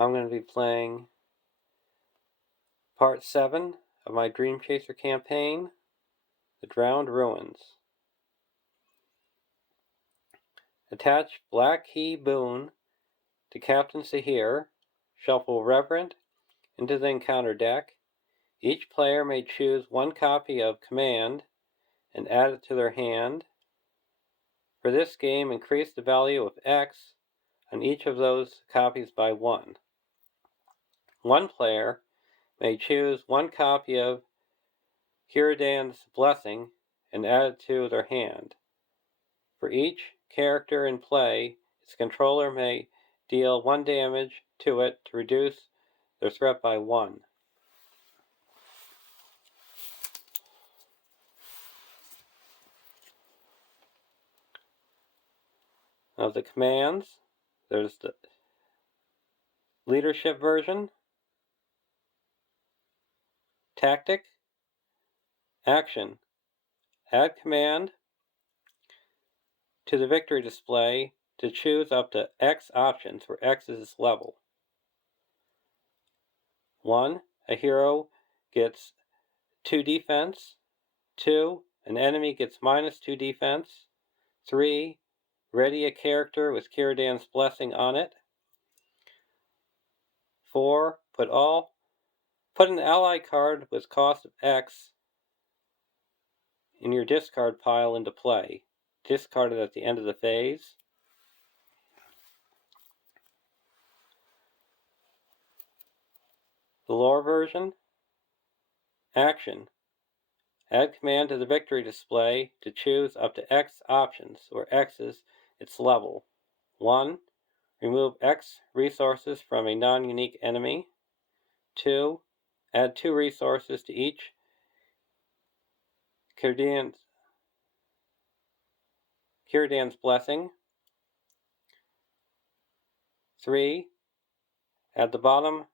I'm going to be playing Part 7 of my Dream Chaser campaign, The Drowned Ruins. Attach Black Key Boon to Captain Sahir, shuffle Reverend into the encounter deck. Each player may choose one copy of Command and add it to their hand. For this game, increase the value of X on each of those copies by 1. One player may choose one copy of Kiradan's Blessing and add it to their hand. For each character in play, its controller may deal 1 damage to it to reduce their threat by 1. Now the commands, there's the leadership version, tactic, action. Add command to the victory display to choose up to X options, where X is its level. 1. A hero gets 2 defense. 2. An enemy gets -2 defense. 3. Ready a character with Kiradan's Blessing on it. 4. Put an ally card with cost of X in your discard pile into play. Discard it at the end of the phase. The lore version. Action. Add command to the victory display to choose up to X options, where X is its level. 1. Remove X resources from a non-unique enemy. 2. Add 2 resources to each Kiradan's Blessing. 3. Add the bottom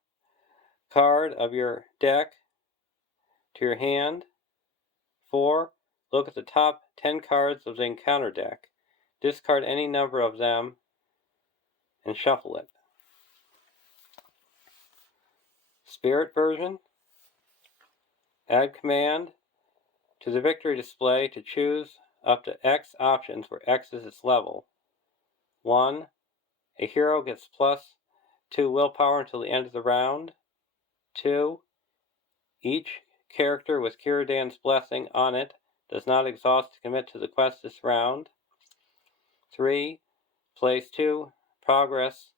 card of your deck to your hand. 4. Look at the top 10 cards of the encounter deck. Discard any number of them and shuffle it. Spirit version. Add command to the victory display to choose up to X options, where X is its level. 1. A hero gets +2 willpower until the end of the round. 2. Each character with Kiradan's Blessing on it does not exhaust to commit to the quest this round. 3. Place 2 progress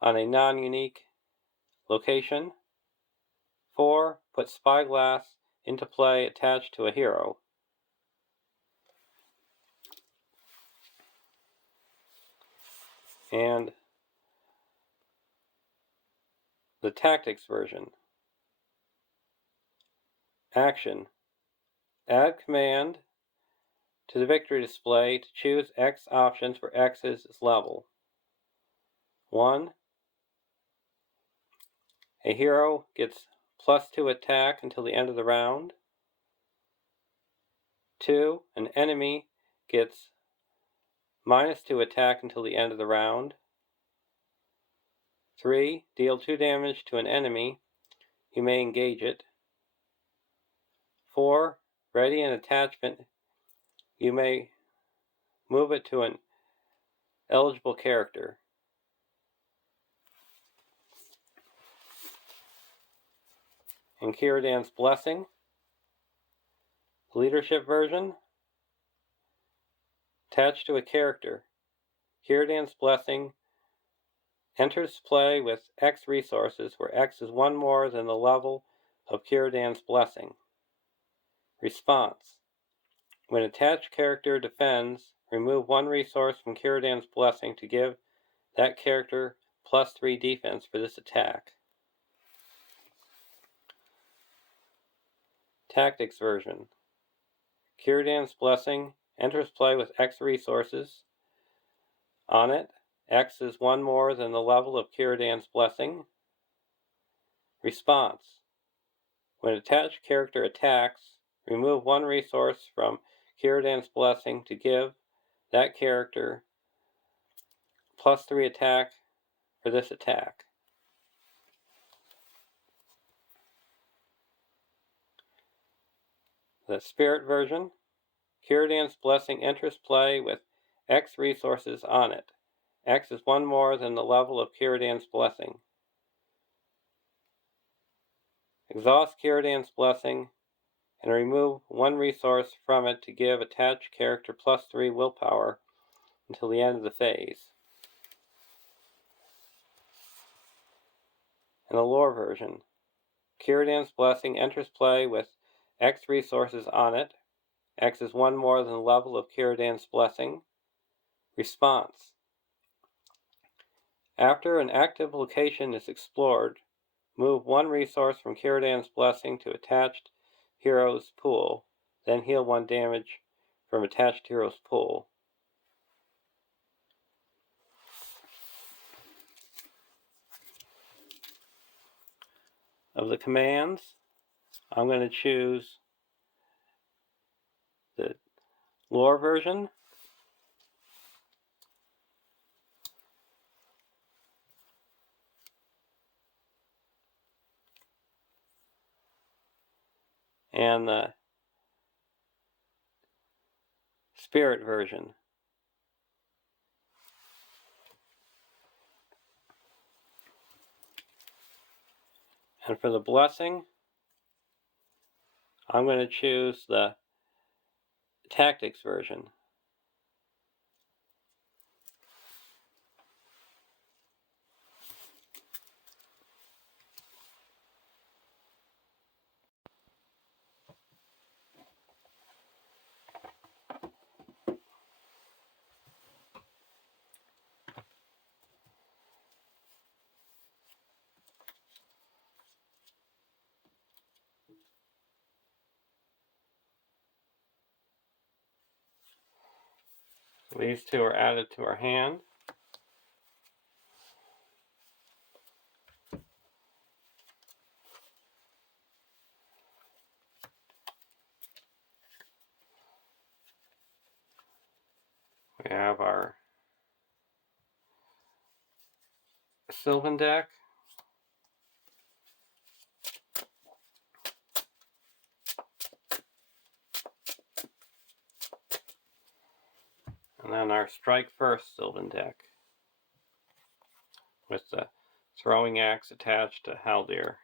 on a non-unique location. 4. Put Spyglass into play attached to a hero. And the tactics version. Action. Add command to the victory display to choose X options, where X is its level. 1. A hero gets +2 attack until the end of the round. 2. An enemy gets -2 attack until the end of the round. 3. Deal 2 damage to an enemy. You may engage it. 4. Ready an attachment. You may move it to an eligible character. And Kiradan's Blessing. Leadership version. Attached to a character. Kiradan's Blessing enters play with X resources, where X is 1 more than the level of Kiradan's Blessing. Response. When attached character defends, remove 1 resource from Kiradan's Blessing to give that character +3 defense for this attack. Tactics version. Kiradan's Blessing enters play with X resources on it. X is 1 more than the level of Kiradan's Blessing. Response. When attached character attacks, remove 1 resource from Kiradan's Blessing to give that character +3 attack for this attack. the Spirit version. Círdan's Blessing enters play with X resources on it. X is one more than the level of Círdan's Blessing. Exhaust Círdan's Blessing and remove one resource from it to give attached character +3 willpower until the end of the phase. In the lore version, Círdan's Blessing enters play with X resources on it. X is one more than the level of Círdan's Blessing. Response: after an active location is explored, move one resource from Círdan's Blessing to attached hero's pool, then heal 1 damage from attached hero's pool. Of the commands, I'm going to choose the lore version. And the Spirit version. And for the blessing, I'm going to choose the Tactics version. These two are added to our hand. We have our Sylvan deck. And then our Strike First Sylvan deck with the throwing axe attached to Haldir.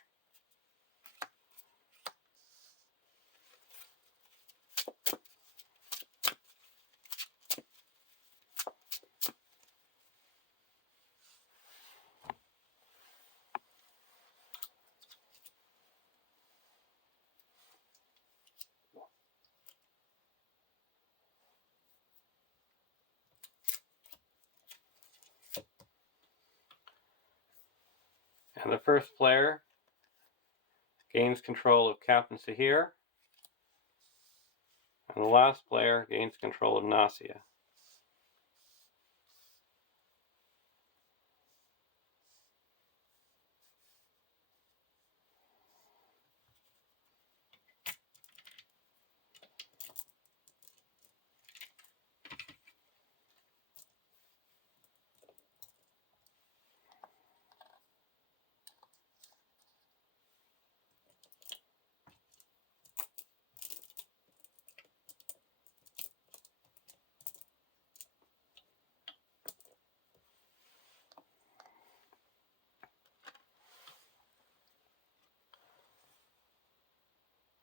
And the first player gains control of Captain Sahir, and the last player gains control of Nasia.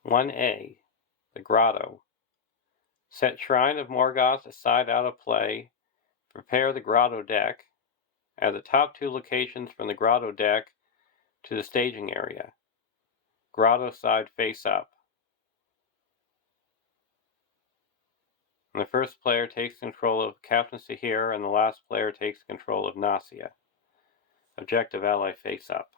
(1A) The Grotto. Set Shrine of Morgoth aside out of play. Prepare the Grotto deck. Add the top 2 locations from the Grotto deck to the staging area. Grotto side face up. And the first player takes control of Captain Sahir, and the last player takes control of Nasia. Objective ally face up.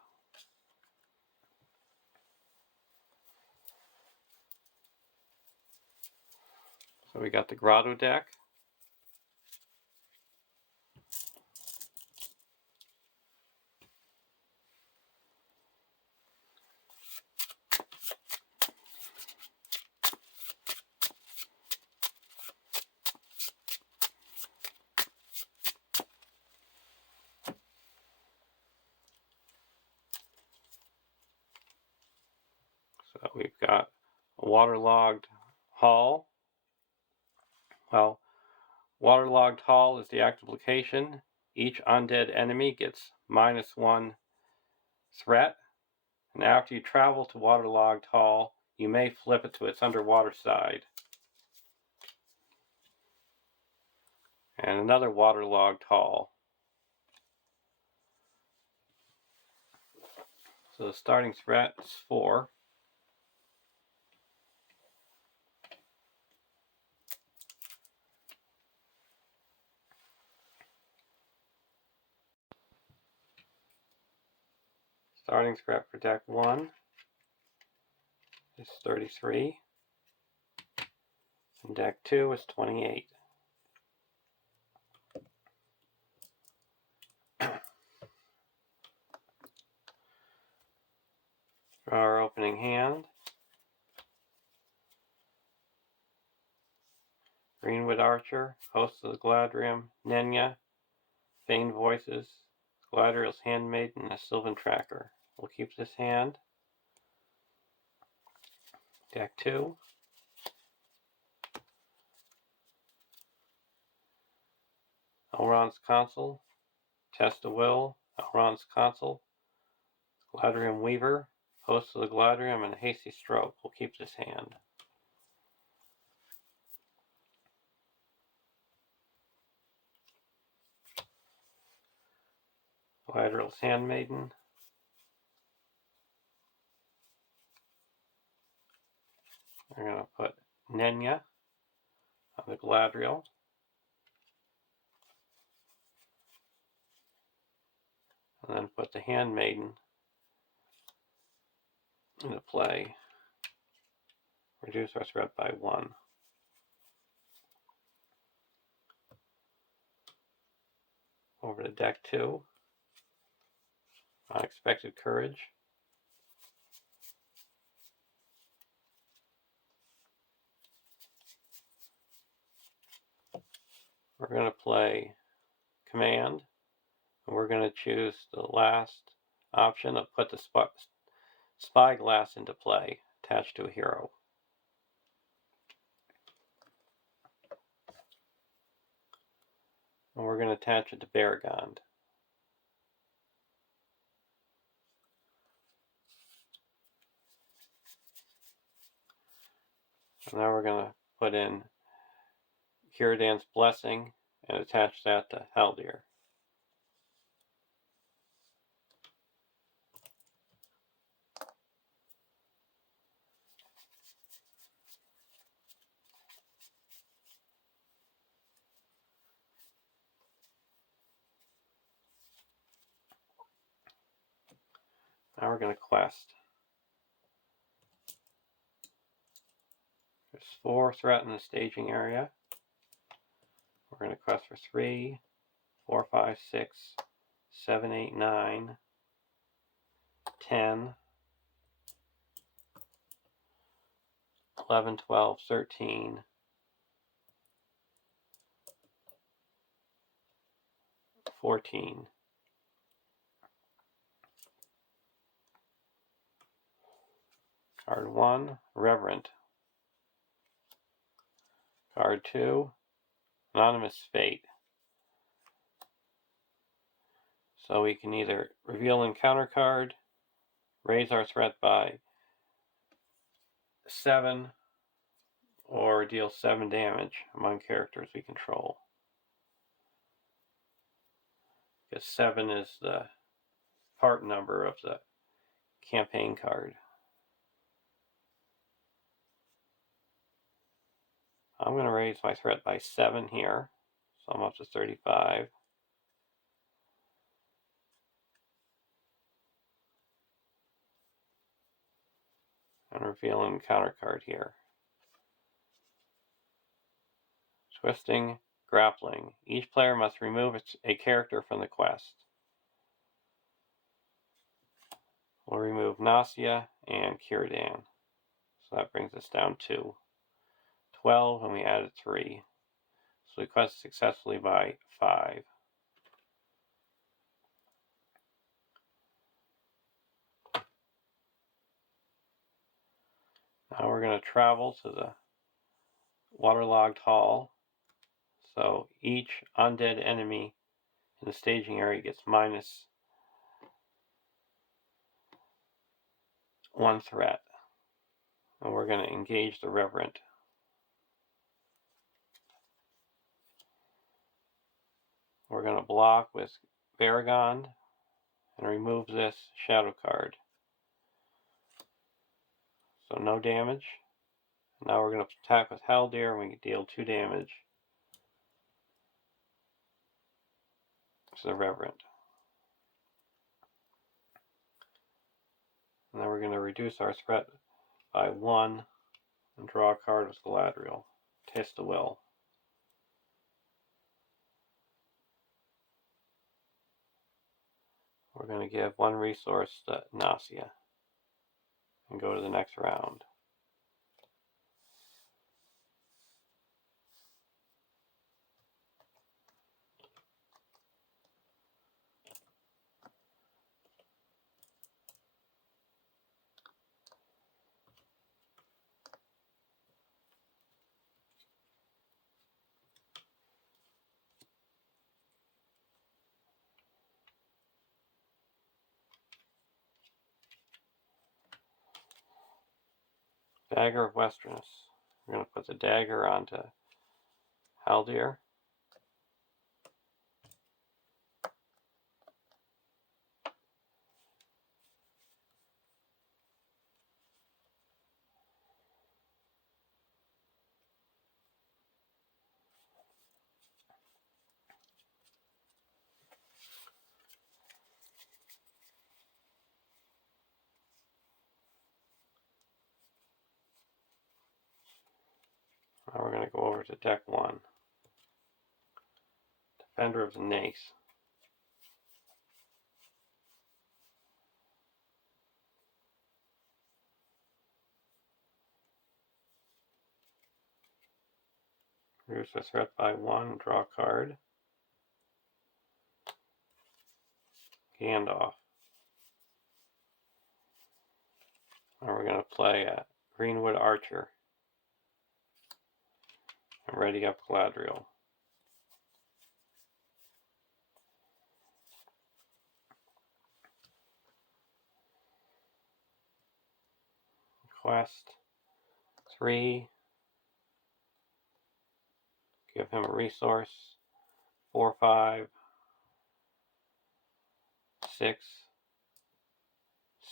So we got the Grotto deck. So we've got a waterlogged Hall. Well, waterlogged hall is the active location. Each undead enemy gets -1 threat. And after you travel to waterlogged hall, you may flip it to its underwater side. And another waterlogged hall. So the starting threat is 4. Starting threat for deck 1 is 33. And deck 2 is 28. Draw our opening hand. Greenwood Archer, Host of the Galadrim, Nenya, Feigned Voices, Galadriel's Handmaiden, and a Sylvan Tracker. We'll keep this hand. Deck 2. Elrond's Consul, Test of Will, Elrond's Consul, Galadriel Weaver, Host of the Galadrim, and a Hasty Stroke. We'll keep this hand. Galadriel's Handmaiden. We're going to put Nenya on the Galadriel. And then put the Handmaiden into play. Reduce our threat by 1. Over to deck 2. Unexpected Courage. We're going to play Command, and we're going to choose the last option of put the spyglass into play, attached to a hero. And we're going to attach it to Baragond. And now we're going to put in Círdan's Blessing and attach that to Haldir. Now we're going to quest. There's 4 threat in the staging area. We're going to quest for 3, 4, 5, 6, 7, 8, 9, 10, 11, 12, 13, 14. Card 1, Reverent. Card 2, Anonymous Fate. So we can either reveal encounter card, raise our threat by 7, or deal 7 damage among characters we control. Because 7 is the part number of the campaign card. I'm going to raise my threat by 7 here, so I'm up to 35. And reveal an encounter card here. Twisting, Grappling. Each player must remove a character from the quest. We'll remove Nausea and Círdan. So that brings us down to 12, and we added 3. So we quest successfully by 5. Now we're going to travel to the waterlogged hall. So each undead enemy in the staging area gets -1 threat. And we're going to engage the Reverend. We're going to block with Baragon and remove this shadow card. So no damage. Now we're going to attack with Haldir and we can deal 2 damage to the Reverend. And then we're going to reduce our threat by 1 and draw a card with Galadriel. Taste the Will. We're going to give 1 resource to Nausea and go to the next round. Dagger of Westerness. We're going to put the dagger onto Haldir. Now we're going to go over to deck 1. Defender of the Nace. Reduce the threat by 1, draw a card. Gandalf. And we're going to play a Greenwood Archer. And ready up Galadriel. Quest 3. Give him a resource. 4, 5, 6,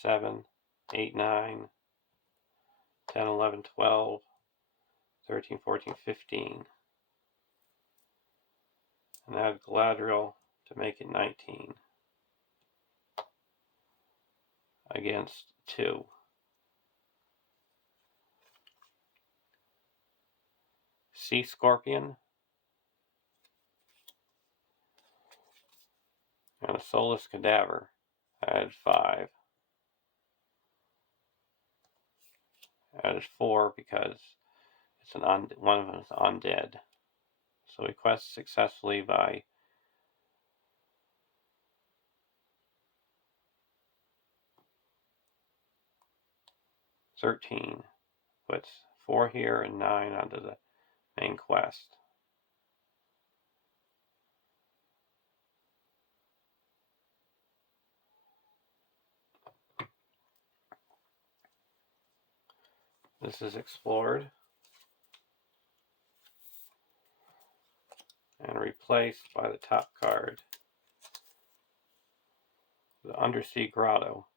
7, 8, 9, 10, 11, 12, 13, 14, 15. And add Galadriel to make it 19. Against 2. Sea Scorpion. And a Soulless Cadaver. I added 5. I added 4 because it's one of them is undead. So we quest successfully by $13. Puts 4 here and 9 onto the main quest. This is explored and replaced by the top card, the Undersea Grotto.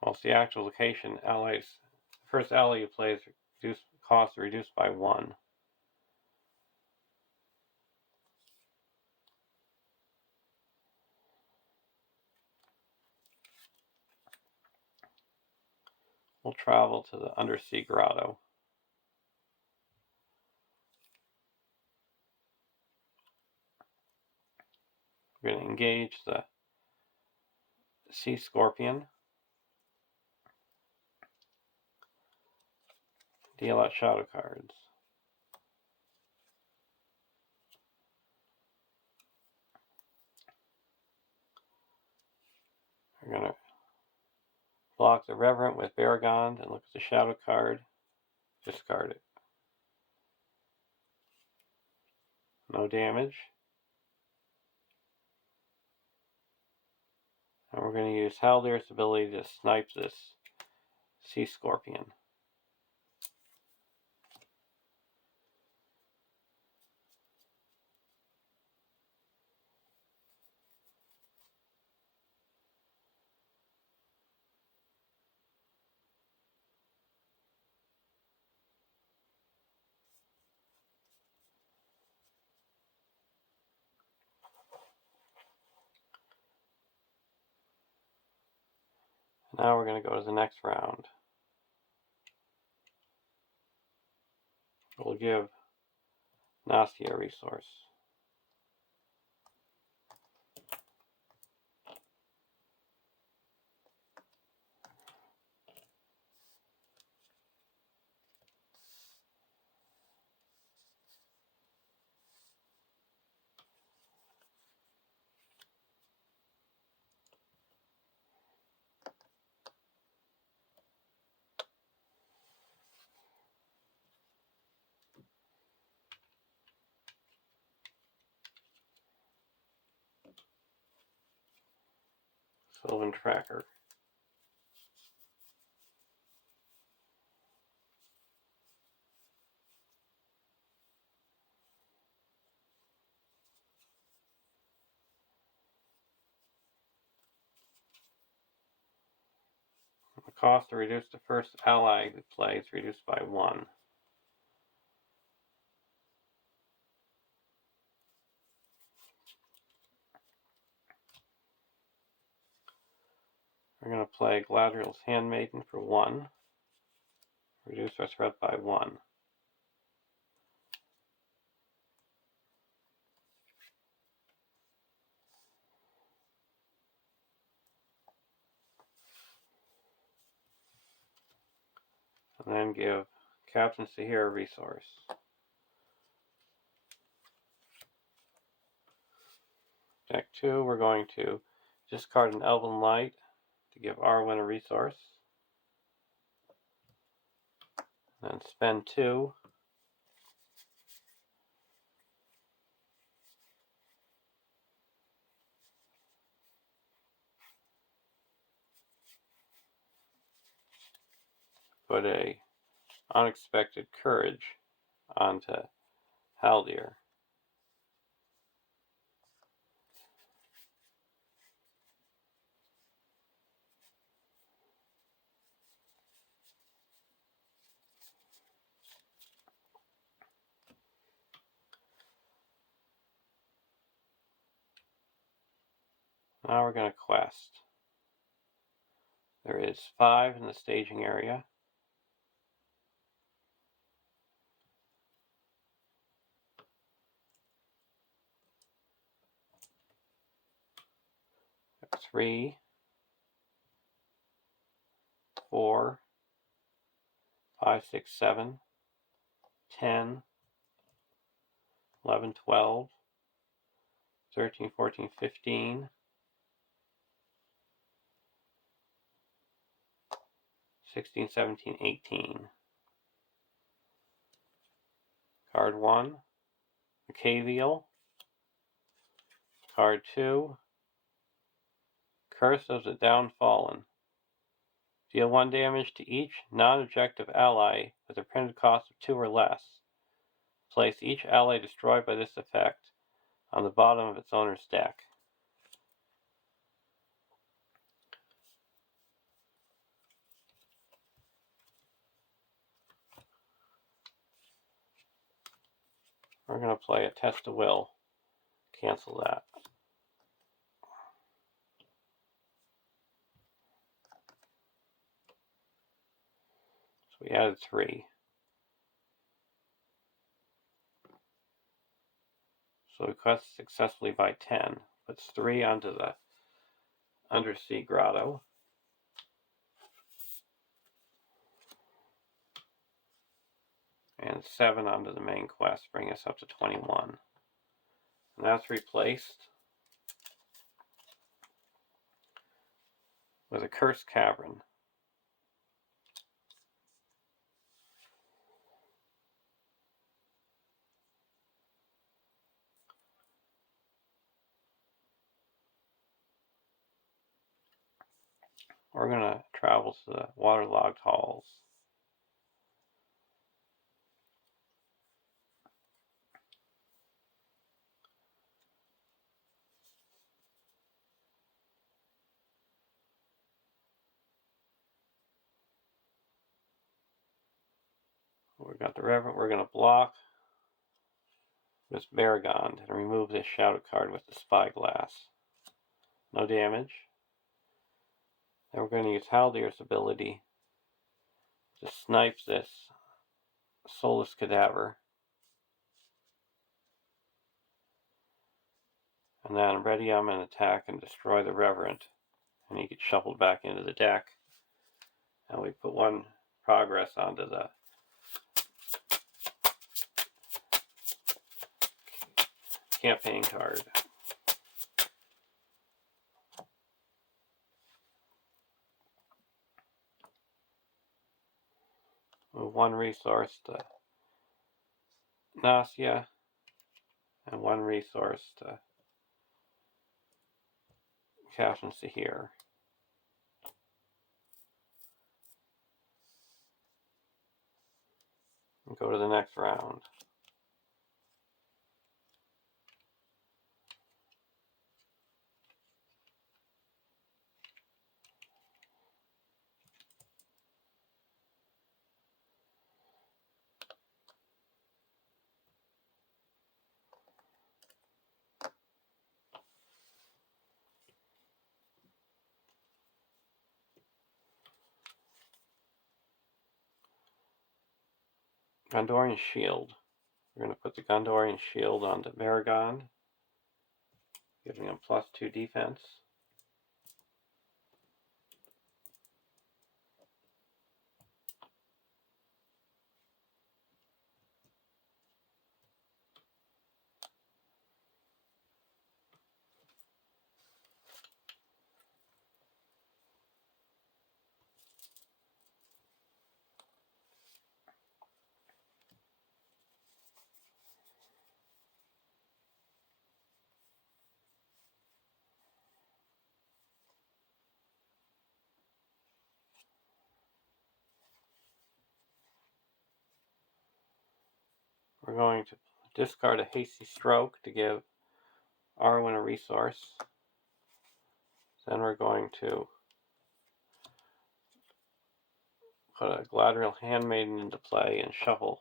Whilst the actual location allies, the first ally you play is cost reduced by 1. We'll travel to the Undersea Grotto. We're going to engage the Sea Scorpion. Deal out shadow cards. We're going to block the Reverend with Baragon and look at the shadow card. Discard it. No damage. And we're going to use Haldir's ability to snipe this sea scorpion. Now we're going to go to the next round. We'll give Nastia a resource. Sylvan Tracker. The cost to reduce the first ally we play is reduced by 1. We're going to play Gladriel's Handmaiden for 1. Reduce our threat by 1. And then give Captain Sahir a resource. Deck 2, we're going to discard an Elven Light to give Arwen a resource. Then spend 2. Put a Unexpected Courage onto Haldir. Now we're going to quest. There is 5 in the staging area. There's 3, 4, 5, 6, 7, 10, 11, 12, 13, 14, 15, 16, 17, 18. Card 1, Macavial. Card 2, Curse of the Downfallen. Deal 1 damage to each non-objective ally with a printed cost of 2 or less. Place each ally destroyed by this effect on the bottom of its owner's deck. We're going to play a Test of Will. Cancel that. So we added 3. So we quest successfully by 10. Puts 3 onto the Undersea Grotto. And 7 onto the main quest, bringing us up to 21. And that's replaced with a Cursed Cavern. we're going to travel to the waterlogged halls. We've got the Reverend. We're going to block this Baragond and remove this Shadow card with the Spyglass. No damage. Then we're going to use Haldir's ability to snipe this Soulless Cadaver. And then ready, I'm going to attack and destroy the Reverend. And he gets shuffled back into the deck. And we put one progress onto the campaign card. Move one resource to Nausea and one resource to Captain Sahir. And go to the next round. Gondorian Shield. We're going to put the Gondorian Shield onto Baragon, giving him +2 defense. We're going to discard a Hasty Stroke to give Arwen a resource. Then we're going to put a Gladriel Handmaiden into play and shuffle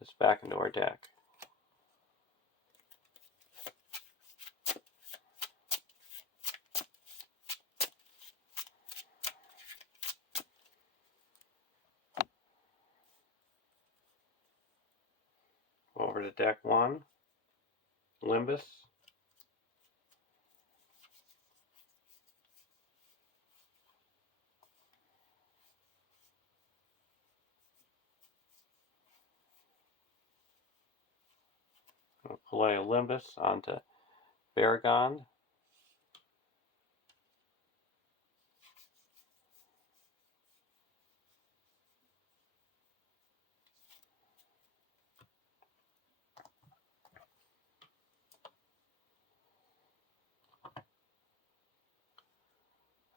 this back into our deck. Over to deck 1, Limbus. We'll play a Limbus onto Baragon.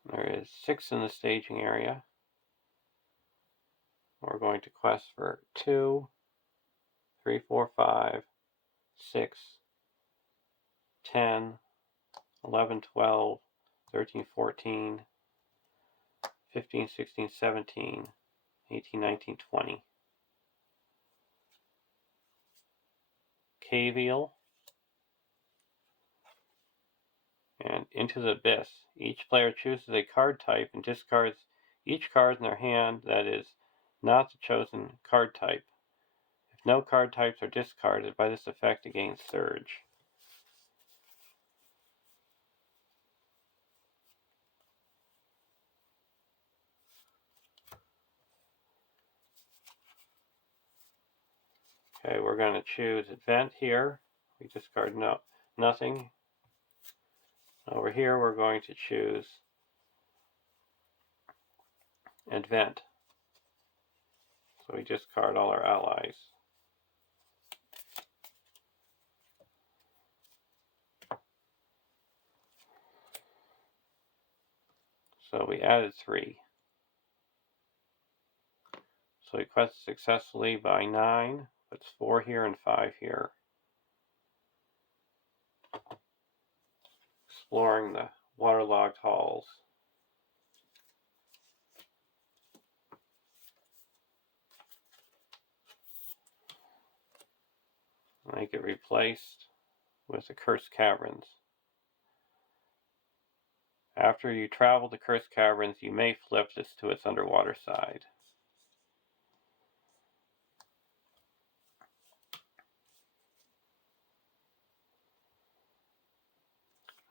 There is 6 in the staging area. We're going to quest for 2, 3, 4, 5, 6, 10, 11, 12, 13, 14, 15, 16, 17, 18, 19, 20. Cavial. And Into the Abyss. Each player chooses a card type and discards each card in their hand that is not the chosen card type. If no card types are discarded by this effect, it gains Surge. Okay, we're going to choose Advent here. We discard nothing. Over here, we're going to choose Advent. So we discard all our allies. So we added 3. So we quest successfully by 9. Puts 4 here and 5 here. Exploring the waterlogged halls. Make it replaced with the Cursed Caverns. After you travel the Cursed Caverns, you may flip this to its underwater side.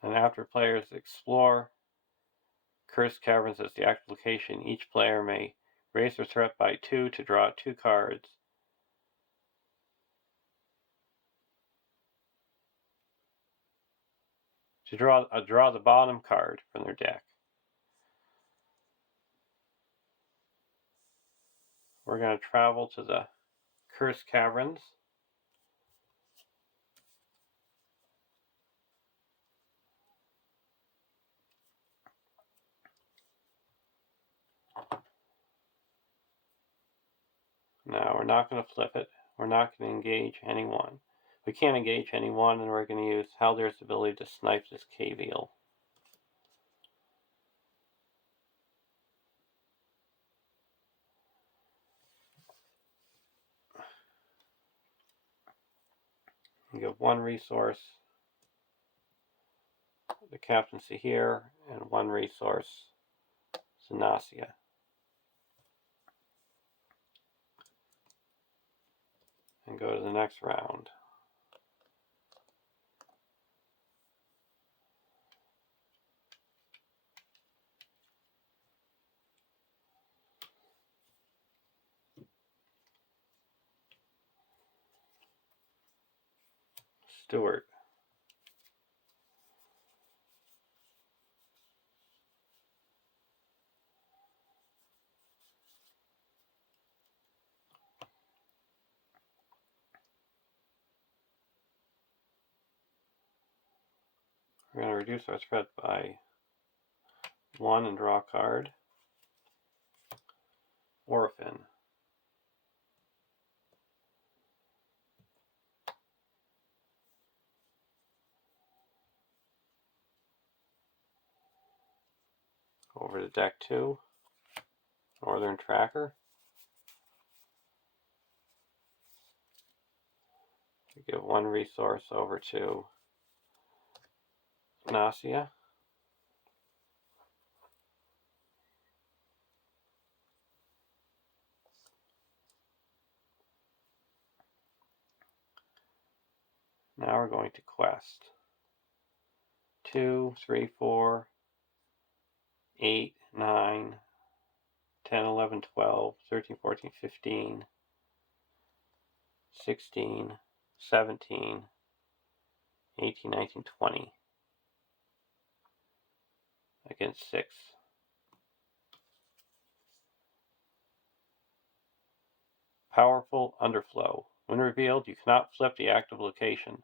And after players explore Cursed Caverns as the active location, each player may raise their threat by 2 to draw 2 cards. To draw the bottom card from their deck. We're going to travel to the Cursed Caverns. Now we're not going to flip it. We're not going to engage anyone. We can't engage anyone, and we're going to use Haldir's ability to snipe this cave eel. You give 1 resource, the captaincy here, and 1 resource, Zanasia. And go to the next round. Stewart. We're going to reduce our threat by 1 and draw a card. Orphan. Over to deck 2. Northern Tracker. Give 1 resource over to Nasia. Now we're going to quest. 2, 3, 4, 8, 9, 10, 11, 12, 13, 14, 15, 16, 17, 18, 19, 20. Against 6. Powerful Underflow. When revealed, you cannot flip the active location.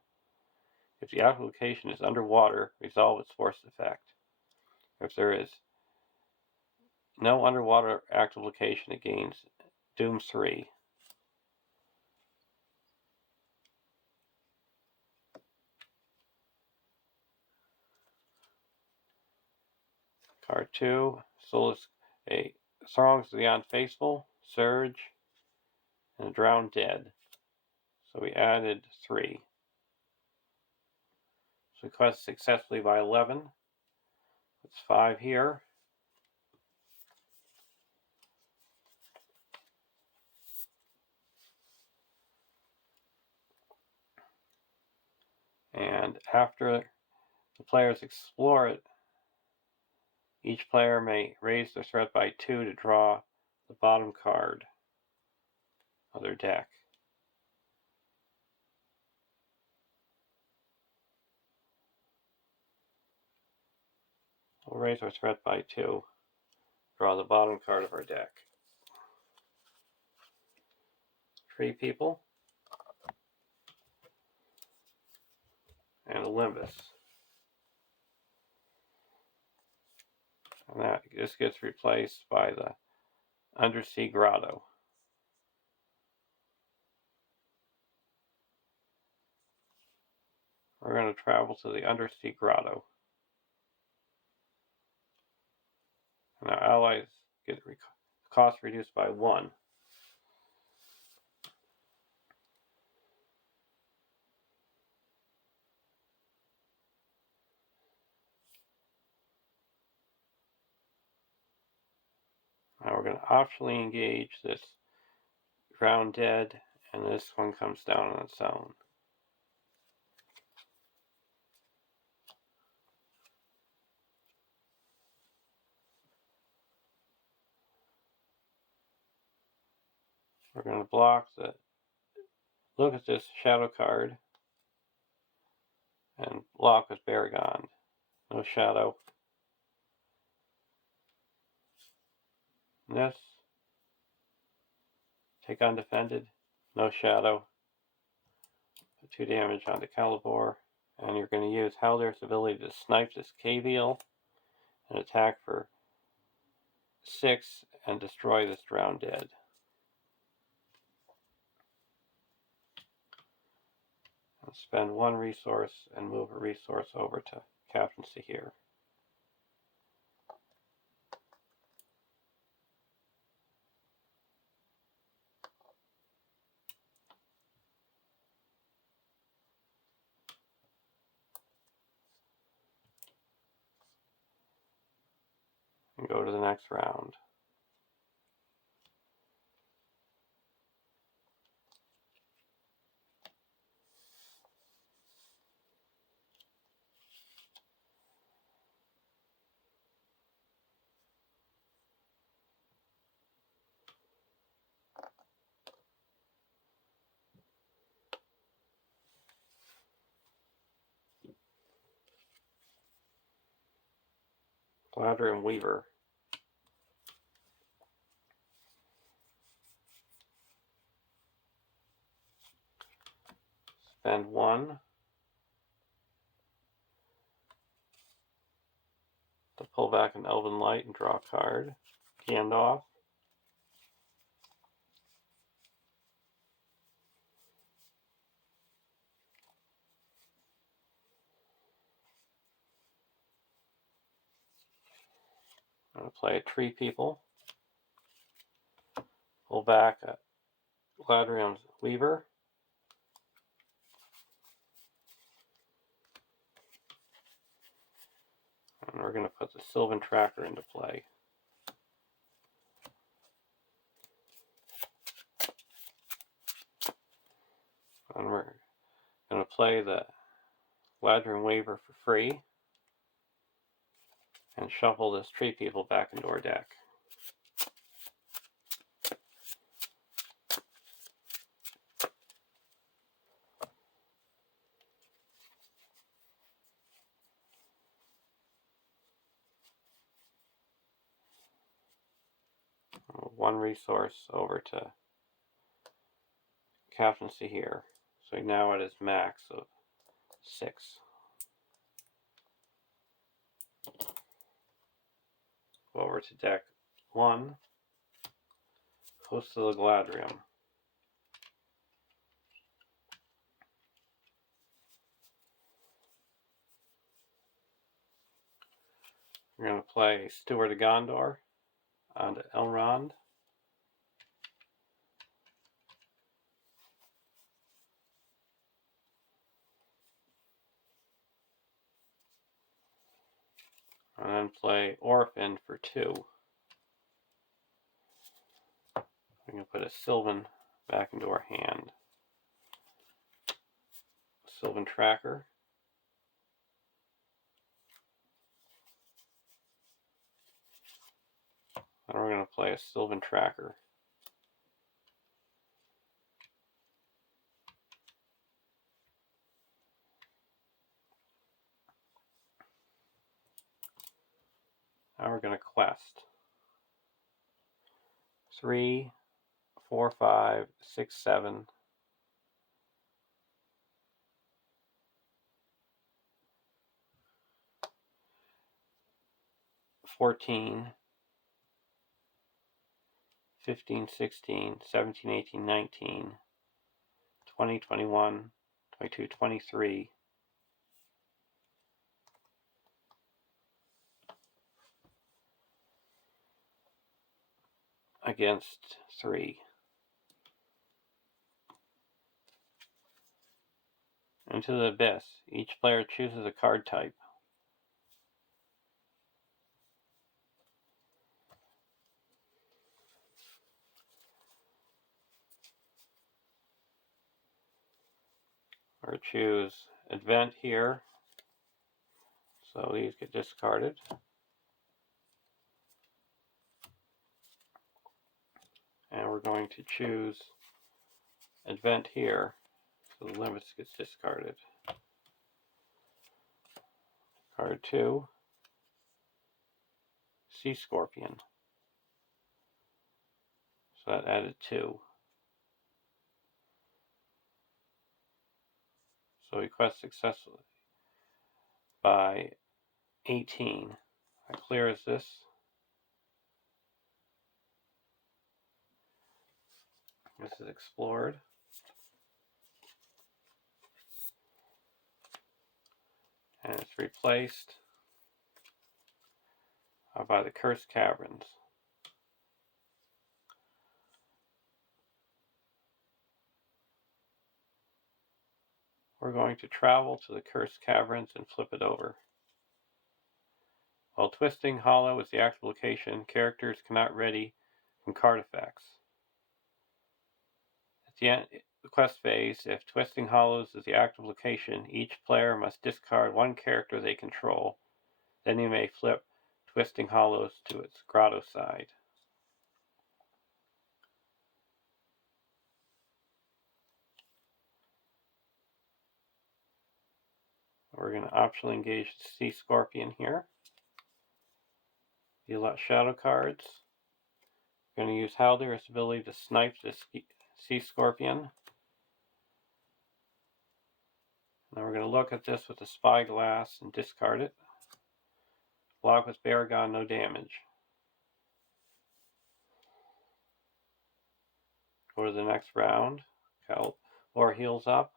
If the active location is underwater, resolve its force effect. If there is no underwater active location, it gains Doom 3. Card 2, Solace, a Songs of the Unfaithful, Surge, and Drowned Dead. So we added 3. So we quest successfully by 11. That's 5 here. And after the players explore it, each player may raise their threat by 2 to draw the bottom card of their deck. We'll raise our threat by 2, draw the bottom card of our deck. Tree People, and Olympus. And this gets replaced by the undersea grotto. We're going to travel to the undersea grotto. And our allies get cost reduced by 1. Now we're going to optionally engage this ground dead, and this one comes down on its own. We're going to block the, look at this shadow card, and block with Baragon. No shadow. This, take undefended, no shadow. 2 damage onto Calibor, and you're going to use Haldir's ability to snipe this Cavial and attack for 6 and destroy this Drowned Dead. And spend 1 resource and move a resource over to Captaincy here. And go to the next round. Ladder and Weaver. Spend 1 to pull back an Elven Light and draw a card. Gandalf. I'm going to play a Tree People. Pull back a Gladrium's Weaver. And we're going to put the Sylvan Tracker into play. And we're going to play the Gladrium Weaver for free. And shuffle this Tree People back into our deck. One resource over to Captaincy here. So now it is max of 6. Go over to deck 1. Close to the Gladrium. We're going to play Steward of Gondor onto Elrond. And then play Orphan for 2. We can put a Sylvan back into our hand. Sylvan Tracker. And we're going to play a Sylvan Tracker. Now we're going to quest. 3, 4, 5, 6, 7. 14, 15, 16, 17, 18, 19, 20, 21, 22, 23, against 3. Into the abyss. Each player chooses a card type. Or choose Advent here. So these get discarded. And we're going to choose Advent here. So the limits gets discarded. Card 2. Sea Scorpion. So that added 2. So we quest successfully by 18. That clears this. This is explored. And it's replaced by the Cursed Caverns. We're going to travel to the Cursed Caverns and flip it over. While Twisting Hollow is the active location, characters cannot ready from card effects. At the end of the quest phase, if Twisting Hollows is the active location, each player must discard one character they control. Then you may flip Twisting Hollows to its grotto side. We're going to optionally engage the Sea Scorpion here. Deal out shadow cards. We're going to use Haldir's ability to snipe the Sea Scorpion. Now we're going to look at this with the Spyglass and discard it. Block with Baragon, no damage. Go to the next round. Or heals up.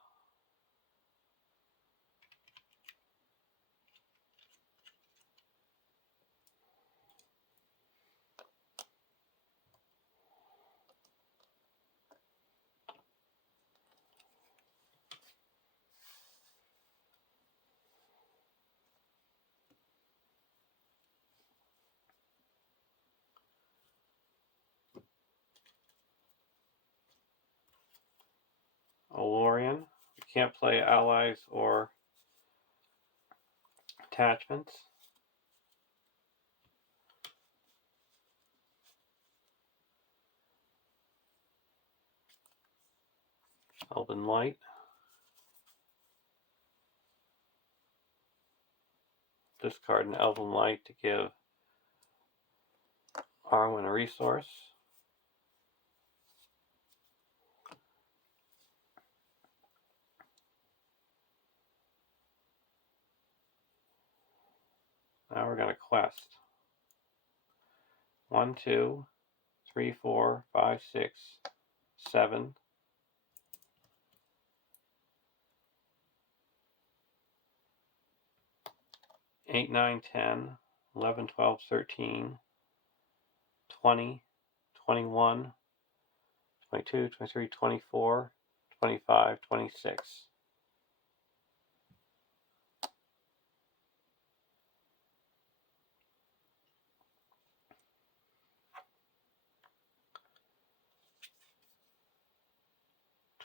Olorian. You can't play allies or attachments. Elven Light. Discard an Elven Light to give Arwen a resource. Now we're going to quest. 1, 2, 3, 4, 5, 6, 7. 8, 9, 10, 11, 12, 13, 20, 21, 22, 23, 24, 25, 26.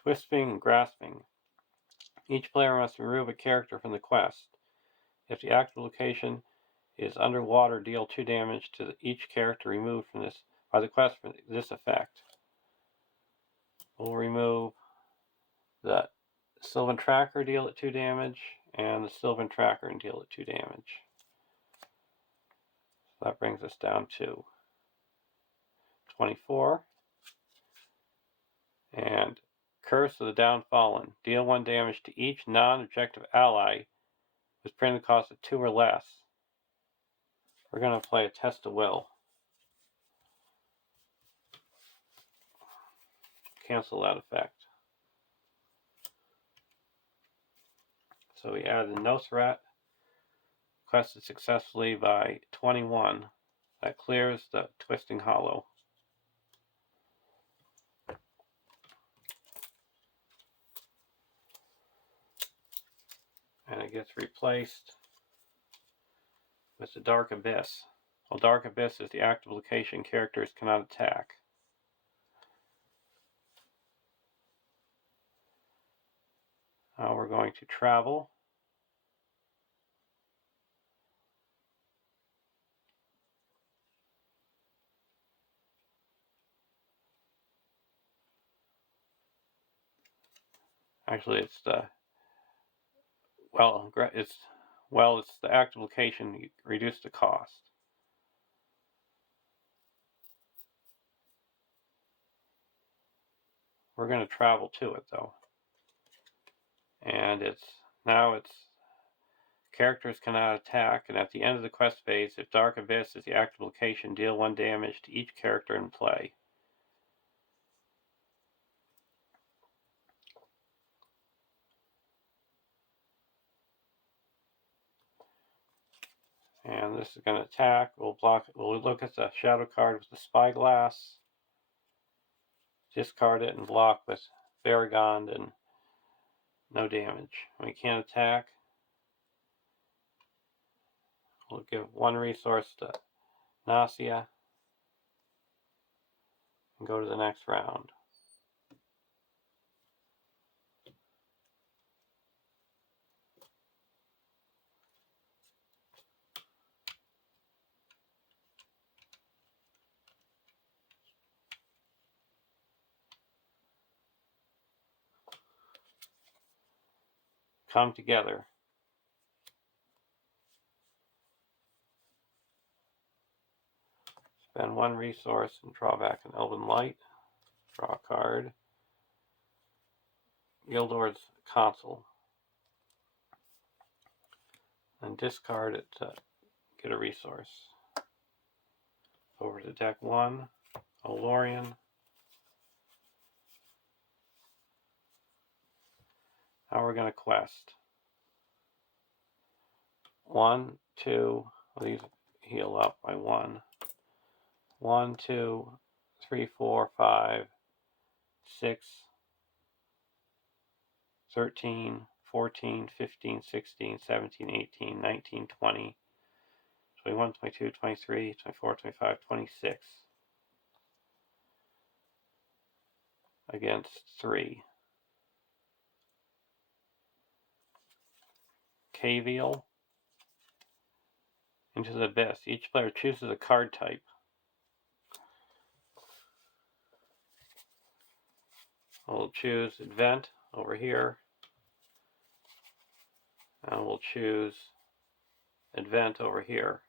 Twisting and Grasping. Each player must remove a character from the quest. If the active location is underwater, deal 2 damage to each character removed from this by the quest for this effect. We'll remove the Sylvan Tracker, deal it 2 damage, and the Sylvan Tracker and deal it 2 damage. So that brings us down to 24. And Curse of the Downfallen. Deal 1 damage to each non-objective ally with printed cost of 2 or less. We're going to play a test of will. Cancel that effect. So we added no threat. Quested successfully by 21. That clears the twisting hollow. And it gets replaced with the Dark Abyss. Well, Dark Abyss is the active location characters cannot attack. Now we're going to travel. Actually, it's the it's the active location. You reduce the cost. We're going to travel to it though, and it's characters cannot attack. And at the end of the quest phase, if Dark Abyss is the active location, deal 1 damage to each character in play. And this is going to attack. We'll block. We'll look at the shadow card with the spyglass. Discard it and block with Varagond and no damage. We can't attack. We'll give 1 resource to Nausea and go to the next round. Come together. Spend 1 resource and draw back an Elven Light. Draw a card. Gildord's Consul. And discard it to get a resource. Over to deck 1. Olorian. Now we're going to quest. 1, 2. Well, these heal up by 1. 1, 2, 3, 4, 5, 6, 13, 14, 15, 16, 17, 18, 19, 20, 21, 22, 23, 24, 25, 26. Against 3. Cavial. Into the Abyss. Each player chooses a card type. We'll choose Advent over here. And we'll choose Advent over here.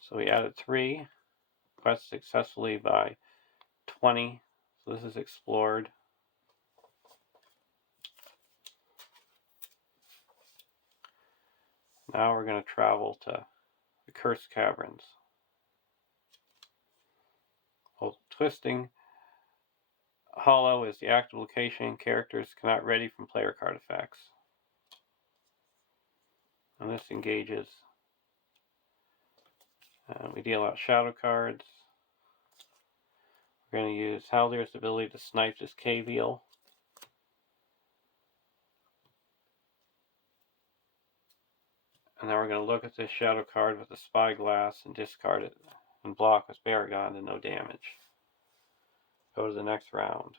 So we added 3. Quest successfully by 20. So this is explored. Now we're going to travel to the Cursed Caverns. Well, Twisting Hollow is the active location characters cannot ready from player card effects. And this engages. We deal out shadow cards. We're going to use Haldyr's ability to snipe this Cavial. And then we're going to look at this shadow card with the spyglass and discard it and block with Varagond and no damage. Go to the next round.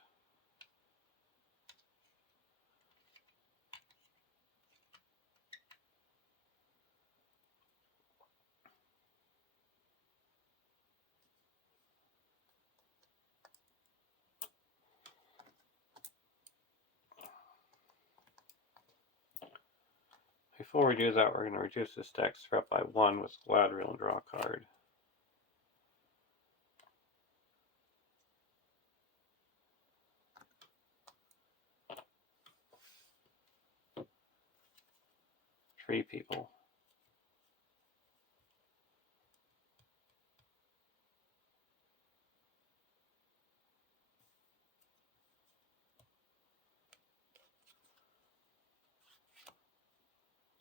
Before we do that, we're going to reduce this deck's threat by 1 with Galadriel and draw a card. 3 people.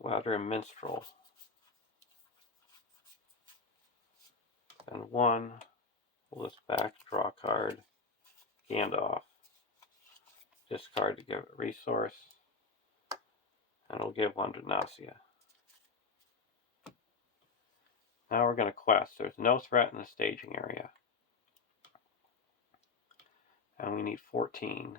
Ladder and Minstrel. And 1, pull this back, draw a card, Gandalf. Discard to give it resource, and we'll give 1 to Nausea. Now we're going to quest. There's no threat in the staging area. And we need 14.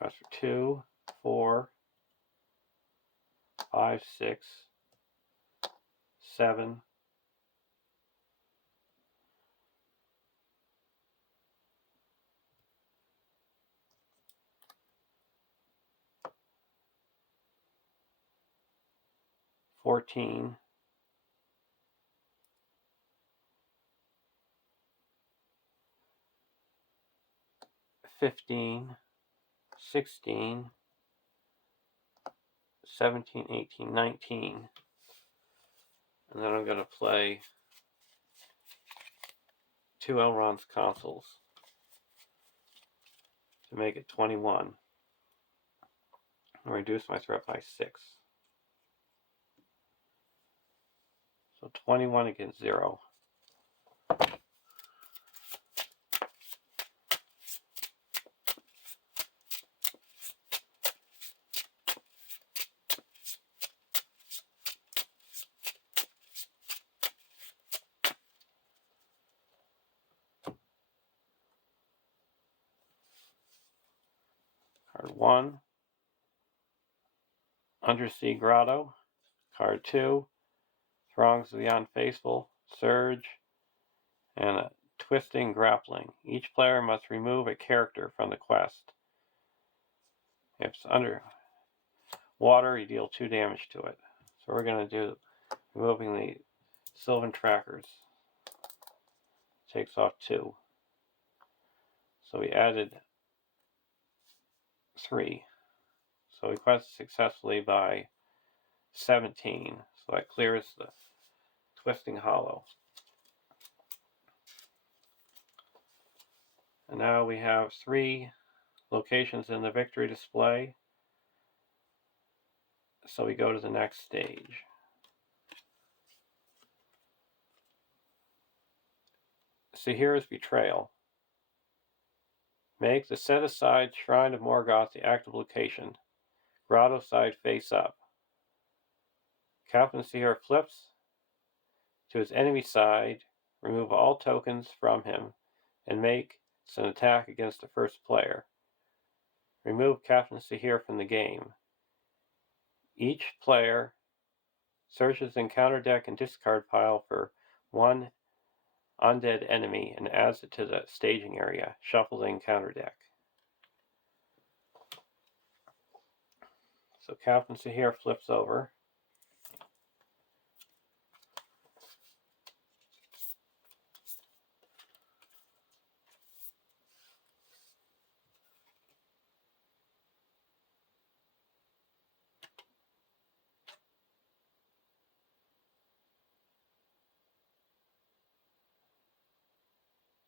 Quest for 2, 4, 5, 6, 7, 14, 15, 16, 17, 18, 19. And then I'm going to play 2 Elrond's consoles to make it 21. And reduce my threat by 6. So 21 against 0. Card 1, Undersea Grotto. Card 2, Throngs of the Unfaithful, Surge, and a Twisting Grappling. Each player must remove a character from the quest. If it's under water, you deal 2 damage to it. So we're going to do removing the Sylvan Trackers. Takes off 2. So we added 3. So we quest successfully by 17. So that clears the Twisting Hollow. And now we have 3 locations in the victory display. So we go to the next stage. Sahira's Betrayal. Make the set-aside Shrine of Morgoth the active location. Grotto side face up. Captain Sahir flips to his enemy side, remove all tokens from him, and make an attack against the first player. Remove Captain Sahir from the game. Each player searches the encounter deck and discard pile for 1 undead enemy and adds it to the staging area. Shuffle the encounter deck. So Captain Sahir flips over.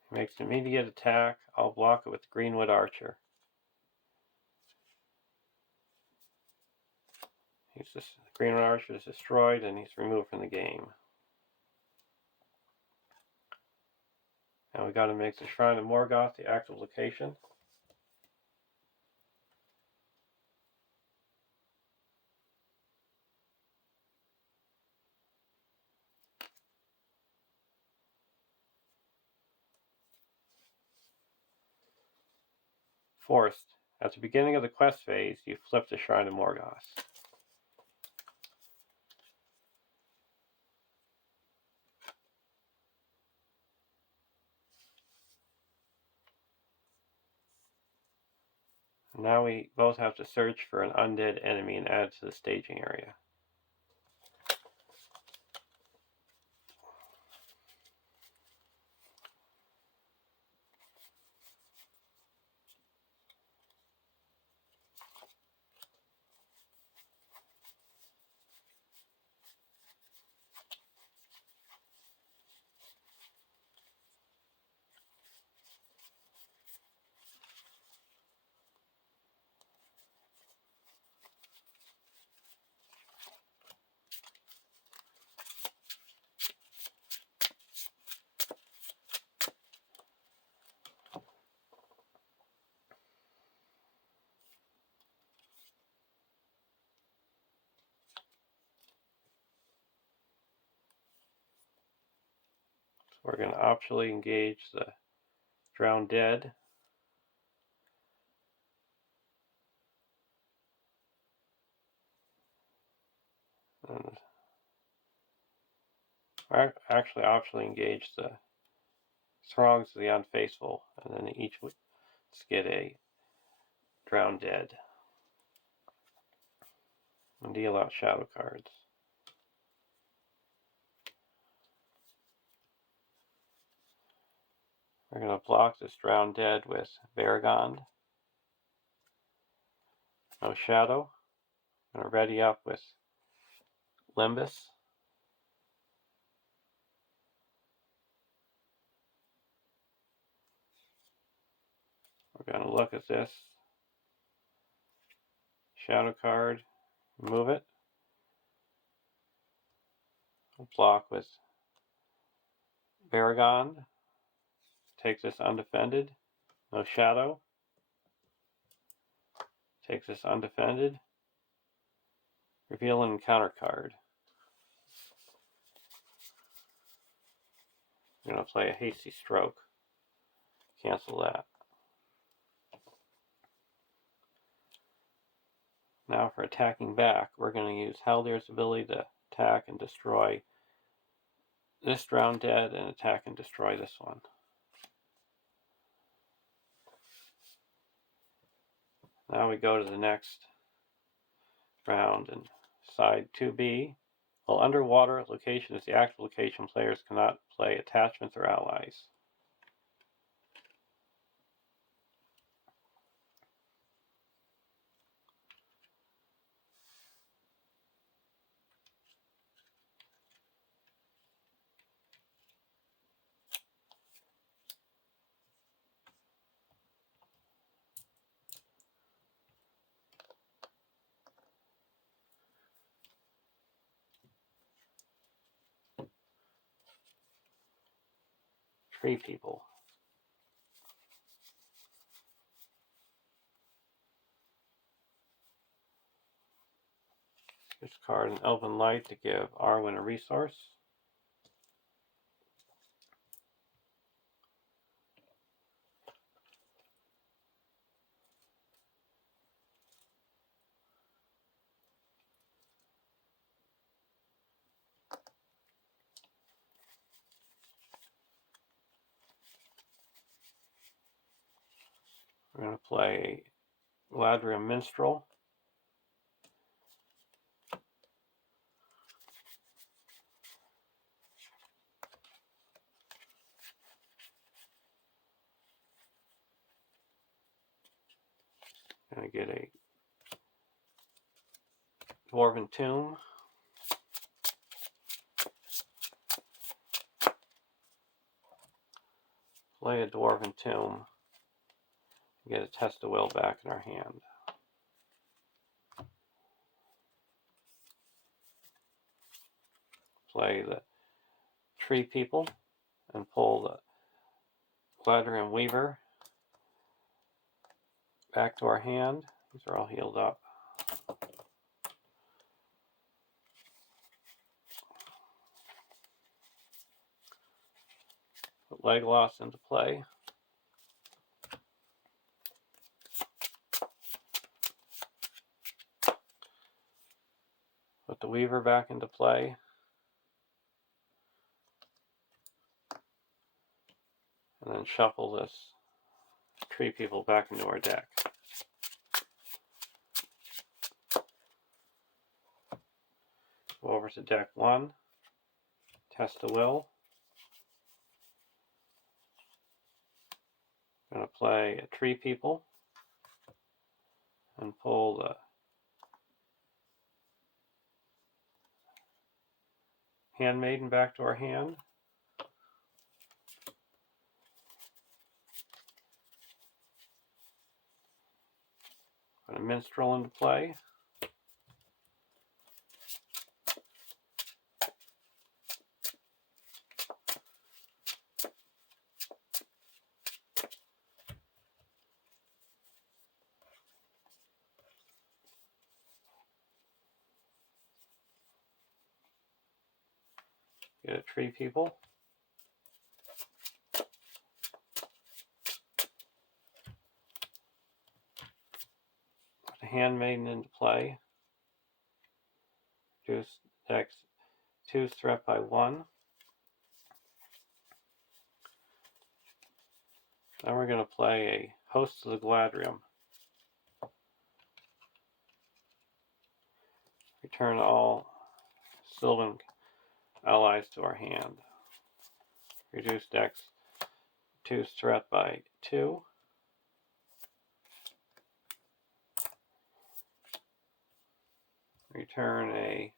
He makes an immediate attack. I'll block it with the Greenwood Archer. The Greenwood Archer is destroyed and he's removed from the game. Now we got to make the Shrine of Morgoth the active location. Forced. At the beginning of the quest phase, you flip the Shrine of Morgoth. Now we both have to search for an undead enemy and add it to the staging area. we're going to optionally engage the Drown Dead. And actually optionally engage the Throngs of the Unfaithful, and then each would get a Drown Dead. And deal out shadow cards. We're going to block this Drown Dead with Varagond. No shadow. I'm going to ready up with Limbus. We're going to look at this shadow card, remove it. Block with Varagond. Take this undefended. No shadow. Take this undefended. Reveal an encounter card. I'm going to play a Hasty Stroke. Cancel that. Now for attacking back, we're going to use Haldir's ability to attack and destroy this Drown Dead and attack and destroy this one. Now we go to the next round in side 2B. While underwater, location is the active location. Players cannot play attachments or allies. Tree People. Discard an Elven Light to give Arwen a resource. We're going to play Galadriel Minstrel. Going to get a Dwarven Tomb. Play a Dwarven Tomb. Get a Test of Will back in our hand. Play the Tree People and pull the Galadriel Weaver back to our hand. These are all healed up. Put Legolas into play. Put the Weaver back into play. And then shuffle this Tree People back into our deck. Go over to deck 1. Test of Will. I'm going to play a Tree People and pull the Handmaiden back to our hand. Put a Minstrel into play. Get a Tree People. Handmaiden into play. Reduce deck's 2 threat by 1. Then we're going to play a Host of the Gladrium. Return all Sylvan allies to our hand. Reduce deck's 2 threat by 2. Return a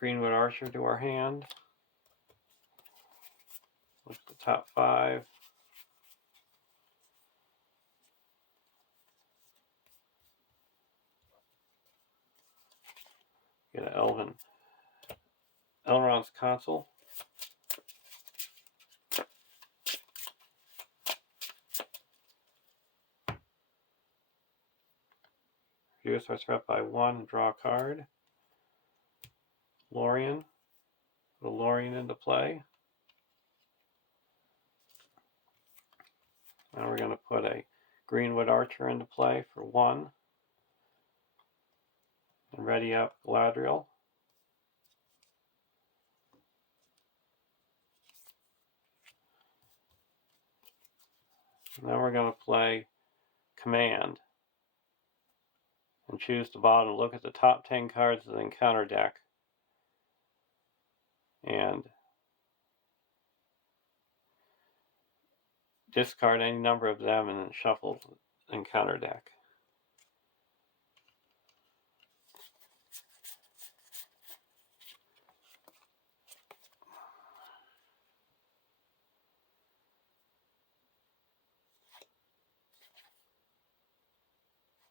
Greenwood Archer to our hand. With the top 5. Get an Elrond's Consul. Reduce our threat by 1, draw a card. Lorien. Put a Lorien into play. Now we're going to put a Greenwood Archer into play for 1. And ready up Galadriel. Now we're going to play Command. And choose the bottom. Look at the top 10 cards of the encounter deck. And discard any number of them and then shuffle the encounter deck.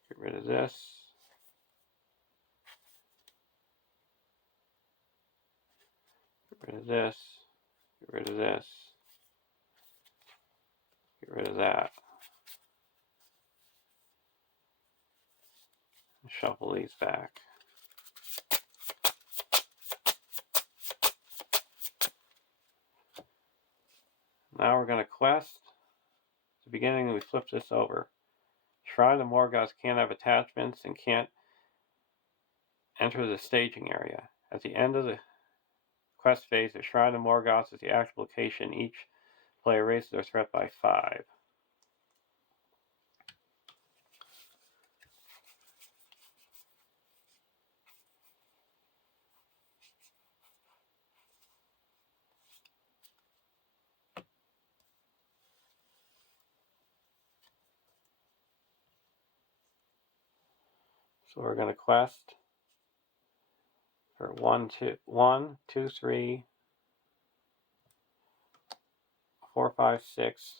Get rid of this. Get rid of this. Get rid of this. Get rid of that. And shuffle these back. Now we're going to quest. At the beginning, we flip this over. Shrine of Morgoth can't have attachments and can't enter the staging area. At the end of the quest phase, the Shrine of Morgoth is the actual location. Each player raises their threat by 5. So we're going to quest for 1, 2, 3, 4, 5, 6,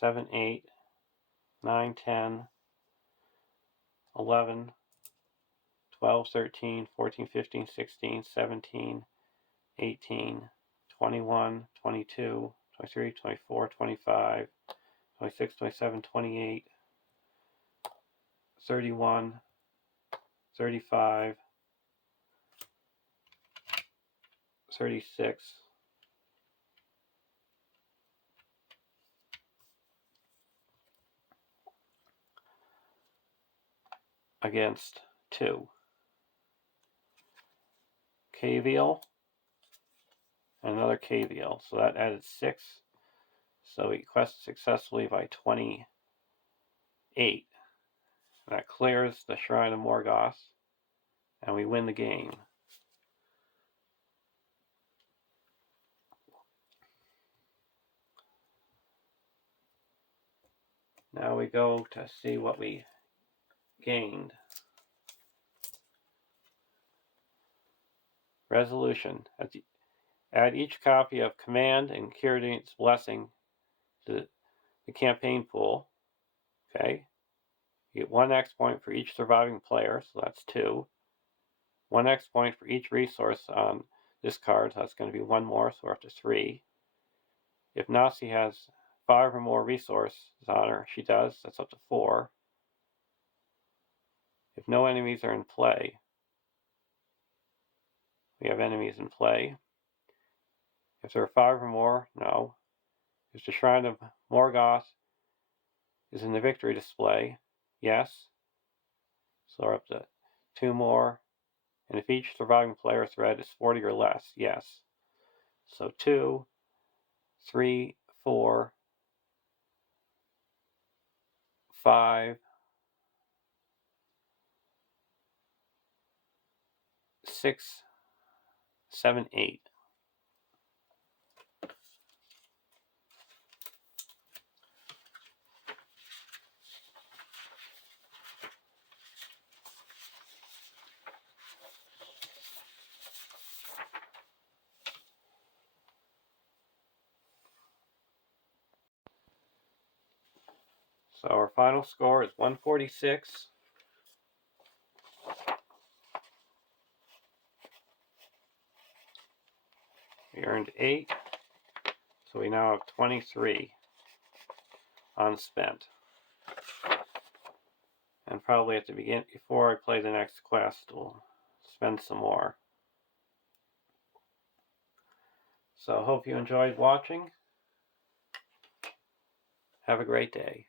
7, 8, 9, 10, 11, 12, 13, 14, 15, 16, 17, 18, 21, 22, 23, 24, 25, 26, 27, 28, 31, 35, 36, against 2. Cavial, another Cavial, so that added 6. So we quest successfully by 28. That clears the Shrine of Morgoth, and we win the game. Now we go to see what we gained. Resolution. Add each copy of Command and Cyrdane's Blessing to the campaign pool. Okay. You get 1 X point for each surviving player, so that's 2. 1 X point for each resource on this card, so that's going to be 1 more, so we're up to 3. If Nasi has 5 or more resources on her, she does, that's up to 4. If no enemies are in play, we have enemies in play. If there are 5 or more, no. If the Shrine of Morgoth is in the victory display? Yes. So we're up to 2 more. And if each surviving player thread is 40 or less, yes. So 2, 3, 4, 5, 6, 7, 8. So our final score is 146. We earned 8, so we now have 23 unspent. And probably at the beginning, before I play the next quest, we'll spend some more. So I hope you enjoyed watching. Have a great day.